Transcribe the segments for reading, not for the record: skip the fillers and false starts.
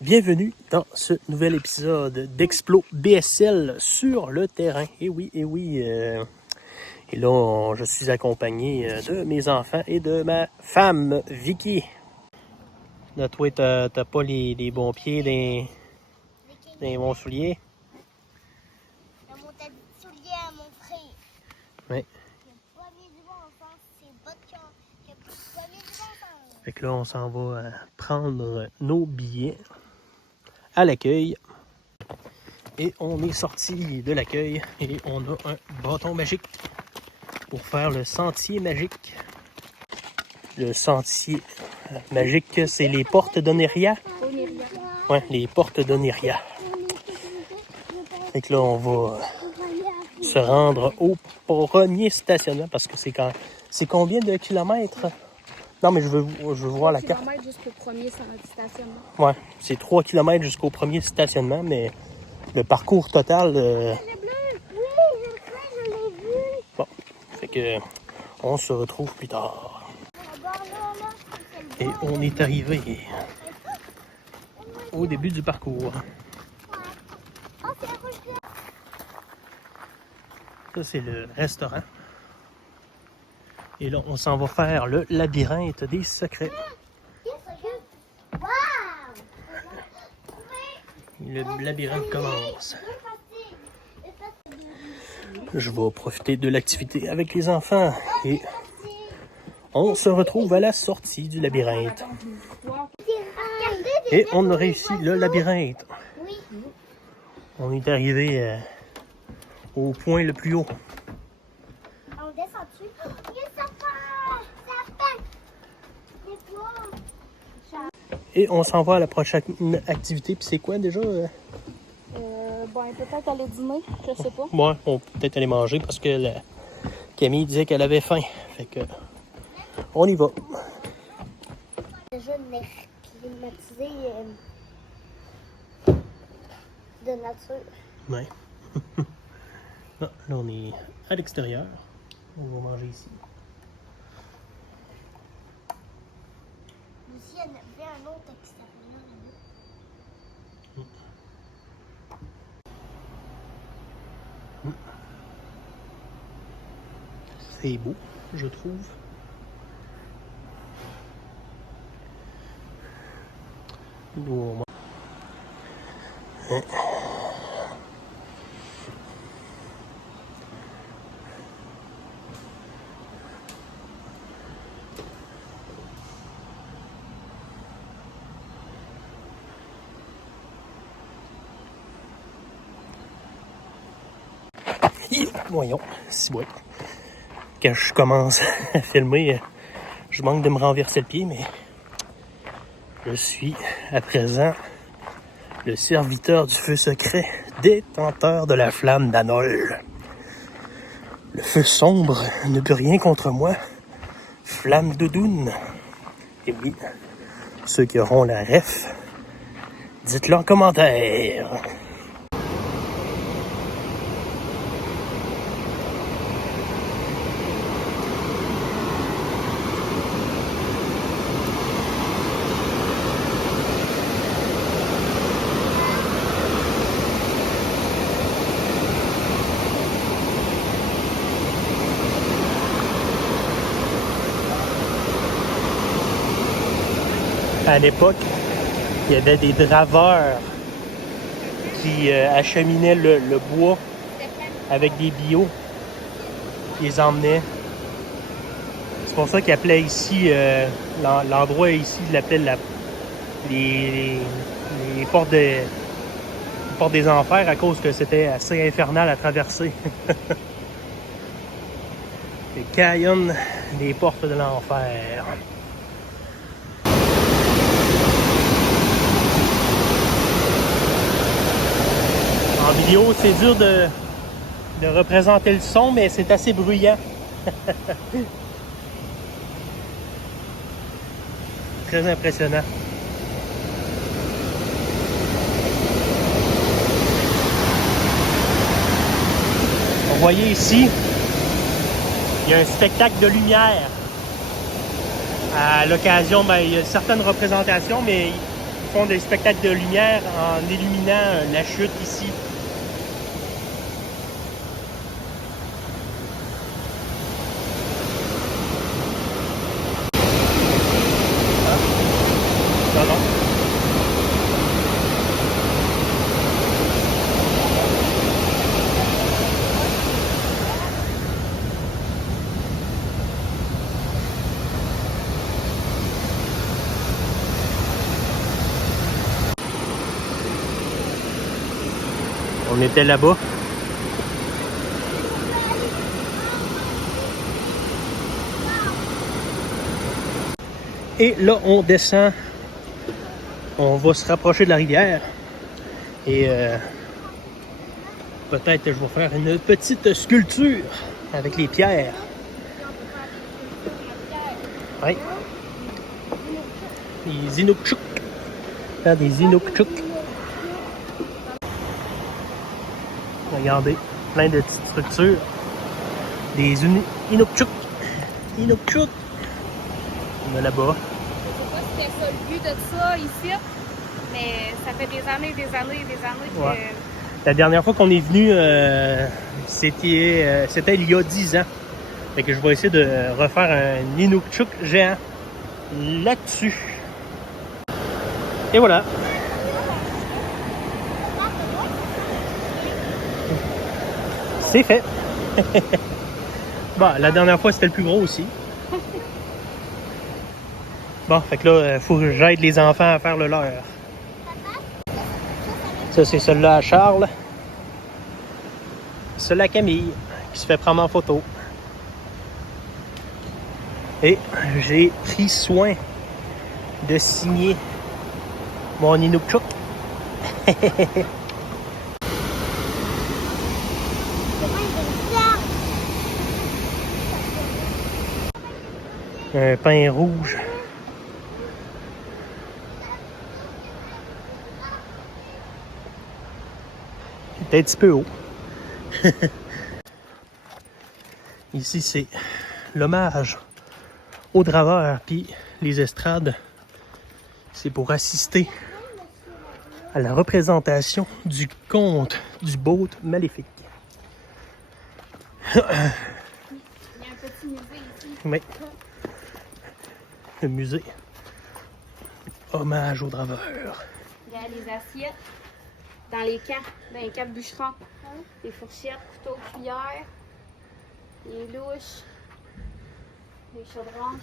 Bienvenue dans ce nouvel épisode d'Explo BSL sur le terrain. Et oui, et là, je suis accompagné de mes enfants et de ma femme, Vicky. Là, toi, t'as pas les bons pieds, les bons souliers. Dans mon tas de souliers à mon frère. Oui. Le premier du bon sens, c'est votre cœur. Le premier du bon sens. Fait que là, on s'en va prendre nos billets à l'accueil. Et on est sorti de l'accueil et on a un bâton magique pour faire le sentier magique. Le sentier magique, c'est les portes d'Oneria. Ouais, les portes d'Oneria. Fait que là, on va se rendre au premier stationnement parce que c'est combien de kilomètres? Non, mais je veux voir la carte. 3 km jusqu'au premier stationnement. Ouais, c'est 3 km jusqu'au premier stationnement, mais le parcours total... Le bleu, oui, je l'ai vu. Bon, fait que on se retrouve plus tard. Et on est arrivé au début du parcours. Ça, c'est le restaurant. Et là, on s'en va faire le labyrinthe des secrets. Le labyrinthe commence. Je vais profiter de l'activité avec les enfants et on se retrouve à la sortie du labyrinthe. Et on a réussi le labyrinthe. On est arrivé au point le plus haut. On descend dessus. Il y a ça Et on s'en va à la prochaine activité. Puis c'est quoi déjà? Peut-être aller dîner, je sais pas. Ouais, on peut peut-être aller manger parce que Camille disait qu'elle avait faim. Fait que on y va. Déjà une air climatisé de nature. Ouais. Là, on est à l'extérieur. On va manger ici. Ici, il y en avait un autre extérieur là-bas. C'est beau, je trouve. Nous, voyons, si ouais. Quand je commence à filmer, je manque de me renverser le pied, mais je suis à présent le serviteur du feu secret, détenteur de la flamme d'Anol. Le feu sombre ne peut rien contre moi. Flamme de Doune. Et oui, ceux qui auront la ref, dites-le en commentaire. À l'époque, il y avait des draveurs qui acheminaient le bois avec des billots. Ils les emmenaient. C'est pour ça qu'ils appelaient ici, l'endroit ici, ils l'appelaient les portes des enfers à cause que c'était assez infernal à traverser. Les caillons des portes de l'enfer. En vidéo, c'est dur de représenter le son, mais c'est assez bruyant. Très impressionnant. Vous voyez ici, il y a un spectacle de lumière. À l'occasion, il y a certaines représentations, mais font des spectacles de lumière en illuminant la chute ici. Non, non. On était là-bas. Et là, on descend. On va se rapprocher de la rivière. Et peut-être que je vais faire une petite sculpture avec les pierres. Oui. Les Inukchuk. Faire des Inukchuk. Regardez, plein de petites structures. Des Inukchuk. Inukchuk. On est là-bas. Je sais pas si c'était ça le but de ça ici, mais ça fait des années que... Ouais. La dernière fois qu'on est venu, c'était il y a 10 ans. Fait que je vais essayer de refaire un Inukchuk géant là-dessus. Et voilà. C'est fait. Bon, la dernière fois, c'était le plus gros aussi. Bon, fait que là, il faut que j'aide les enfants à faire le leur. Ça, c'est celui-là à Charles. Celui-là à Camille, qui se fait prendre en photo. Et j'ai pris soin de signer mon Inukchuk. Un pain rouge. Peut-être un petit peu haut. Ici, c'est l'hommage aux draveurs, puis les estrades. C'est pour assister à la représentation du conte du Boat Maléfique. Il y a un petit musée ici. Oui. Le musée. Hommage aux draveurs. Il y a les assiettes dans les camps bûcherons. Les fourchettes, couteaux, cuillères, les louches, les chaudrons.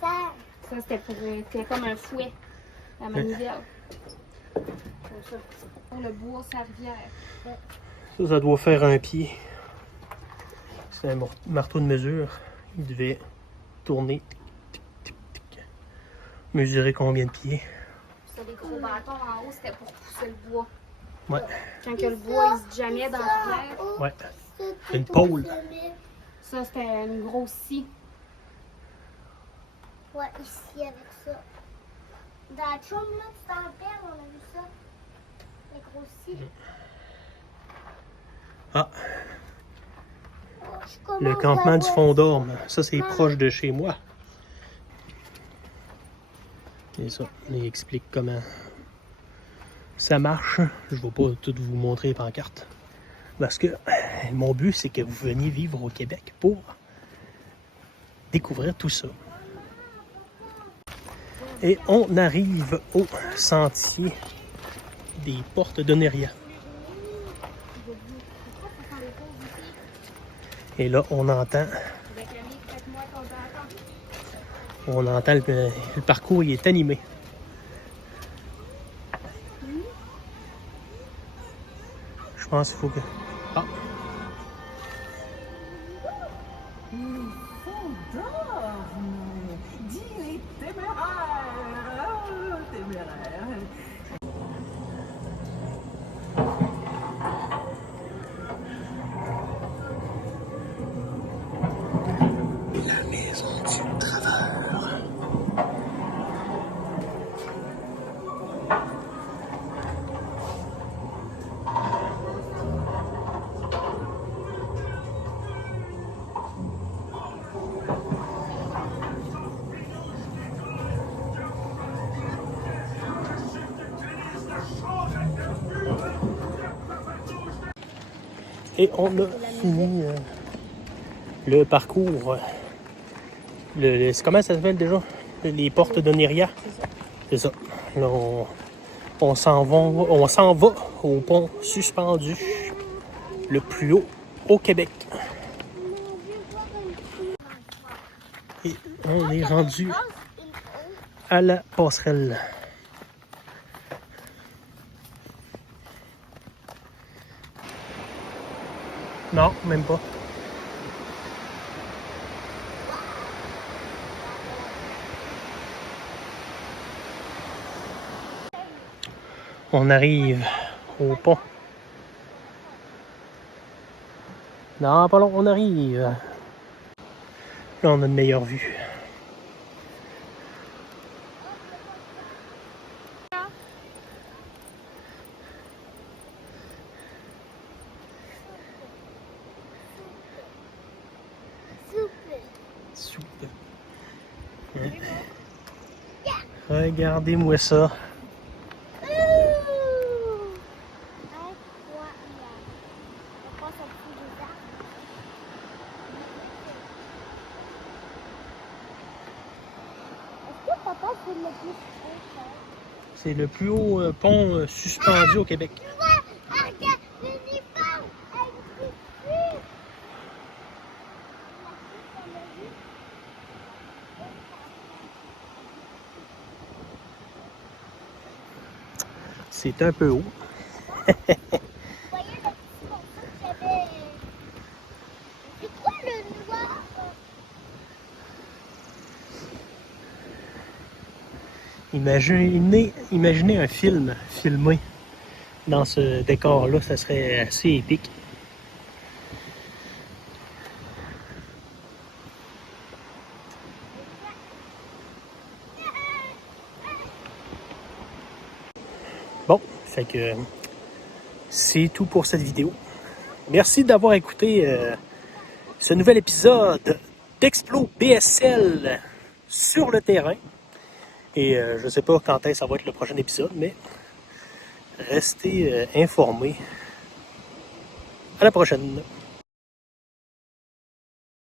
Ça, c'était comme un fouet, la manivelle. Comme ça. Pour le bois Sarvière. Ça doit faire un pied. C'est un marteau de mesure. Il devait tourner. Tic, tic, tic, tic. Mesurer combien de pieds. Ça, les gros bâtons en haut, c'était pour pousser le bois. Ouais. Quand que le bois, il se jamais dans la rivière. Ouais. Une pôle. Ça, c'était une grosse scie. Ouais, ici avec ça. Dans la chambre, là, tu t'en perds, on a vu ça. Les grossis. Ah, Je commence le à campement du voir Fond d'Orme. Ça, c'est proche de chez moi. Et ça, il explique comment ça marche. Je ne vais pas tout vous montrer les pancartes. Parce que mon but, c'est que vous veniez vivre au Québec pour découvrir tout ça. Et on arrive au sentier des portes d'Oneria. Et là, on entend le parcours, il est animé. Je pense qu'il faut que... Ah! La maison du draveur. Et on a fini le parcours. Comment ça s'appelle déjà? Les portes de Neria. C'est ça. Là, on s'en va au pont suspendu, le plus haut au Québec. Et on est rendu à la passerelle. Non, même pas. On arrive au pont. Non, pas long, on arrive. Là, on a une meilleure vue. Super. Hein? Regardez-moi ça. C'est le plus haut pont suspendu au Québec. C'est un peu haut. Imaginez un film filmé dans ce décor-là, ça serait assez épique. Bon, fait que c'est tout pour cette vidéo. Merci d'avoir écouté ce nouvel épisode d'Explo BSL sur le terrain. Et je ne sais pas quand est-ce que ça va être le prochain épisode, mais restez informés. À la prochaine.